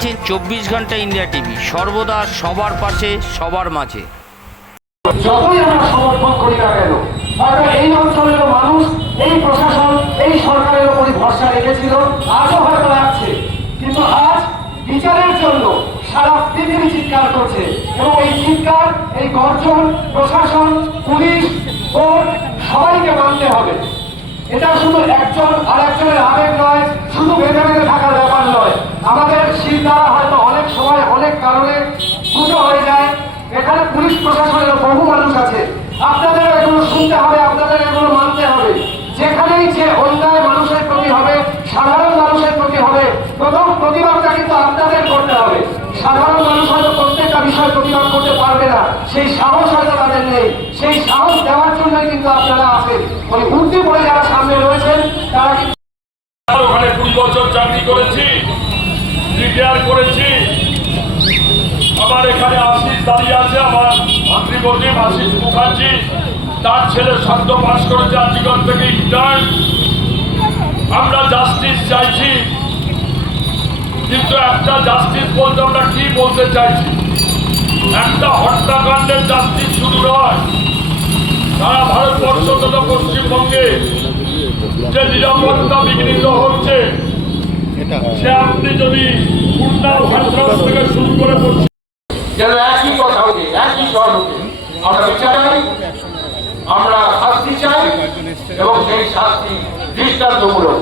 দেখছেন চব্বিশ ঘণ্টা ইন্ডিয়া টিভি। সর্বদা সবার পাশে, সবার মাঝে। যতই আমরা সমর্থন করি না কেন এই অঞ্চলের মানুষ, এই প্রশাসন, এই সরকারের উপরই ভরসা রেখেছিল। আজও হয়তো কিন্তু আজ বিচারের জন্য সারা পৃথিবী চিৎকার করছে এবং এই চিৎকার, এই গর্জন, প্রশাসন, পুলিশ, কোর্ট, সবাইকে মানতে হবে। এটা শুধু একজন আর একজনের আবেগ নয়, শুধু বেঁধে এখানে পুলিশ প্রশাসনের বহু মানুষ আছে। আপনাদের এগুলো শুনতে হবে, আপনাদের এগুলো মানতে হবে। যেখানেই যে অন্যায় মানুষের প্রতি হবে, সাধারণ মানুষের প্রতি হবে, প্রথম প্রতিবাদটা কিন্তু আপনাদের করতে হবে। সাধারণ মানুষ হয়তো প্রত্যেকটা বিষয় প্রতিবাদ করতে পারবে না। সেই সাহস হয়তো তাদের নেই। সেই সাহস দেওয়ার জন্যই কিন্তু আপনারা আছেন। ওই উর্দি পড়ে যারা সামনে রয়েছেন, তারা কিন্তু ওখানে কুড়ি বছর চাকরি করেছি রিটায়ার করেছি। আমার এখানে আশিস দাঁড়িয়ে আছে, আমার মাতৃবর্গী আশিস মুখার্জি। তার ছেলে সদ্য পাস করেছে আজীবন থেকে ইন্টার্ন আমরা জাস্টিস চাইছি। কিন্তু একটা জাস্টিস বলতে আমরা কি বলতে চাইছি? একটা হত্যাকাণ্ডের জাস্টিস শুরু নয়, সারা ভারতবর্ষ তথা পশ্চিমবঙ্গে যে নিরাপত্তা বিঘ্নিত হচ্ছে, সে আপনি যদি উন্নাও হাতরাস থেকে শুরু করে পশ্চিম যেন একই কথা হবে একই স্বর হবে আমরা বিচার আমরা শাস্তি চাই এবং সেই শাস্তি দৃষ্টান্তমূলক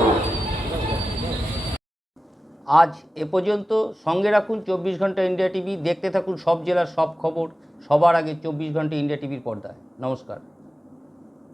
আজ এ পর্যন্ত সঙ্গে রাখুন চব্বিশ ঘণ্টা ইন্ডিয়া টিভি। দেখতে থাকুন সব জেলার সব খবর। সবার আগে চব্বিশ ঘণ্টা ইন্ডিয়া টিভির পর্দায়। নমস্কার।